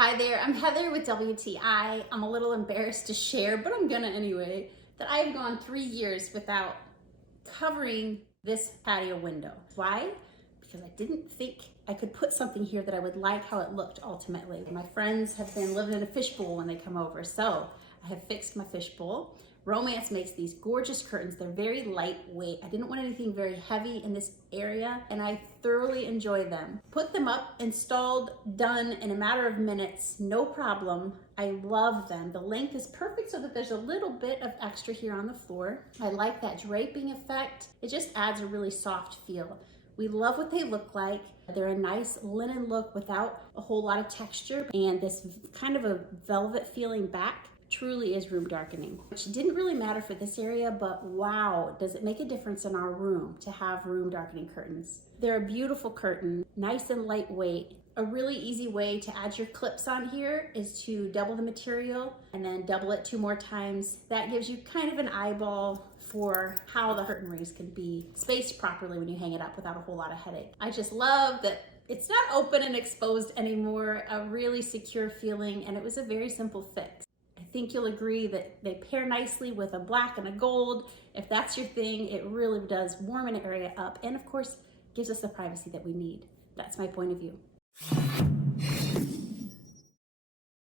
Hi there, I'm Heather with WTI. I'm a little embarrassed to share, but I'm gonna anyway, that I've gone 3 years without covering this patio window. Why? Because I didn't think I could put something here that I would like how it looked ultimately. My friends have been living in a fishbowl when they come over, so I have fixed my fishbowl. Romance makes these gorgeous curtains. They're very lightweight. I didn't want anything very heavy in this area, and I thoroughly enjoy them. Put them up, installed, done in a matter of minutes, no problem. I love them. The length is perfect so that there's a little bit of extra here on the floor. I like that draping effect. It just adds a really soft feel. We love what they look like. They're a nice linen look without a whole lot of texture, and this kind of a velvet feeling back truly is room darkening, which didn't really matter for this area, but wow, does it make a difference in our room to have room darkening curtains. They're a beautiful curtain, nice and lightweight. A really easy way to add your clips on here is to double the material and then double it 2 more times. That gives you kind of an eyeball for how the curtain rings can be spaced properly when you hang it up without a whole lot of headache. I just love that it's not open and exposed anymore, a really secure feeling, and it was a very simple fix. I think you'll agree that they pair nicely with a black and a gold. If that's your thing, it really does warm an area up and of course gives us the privacy that we need. That's my point of view.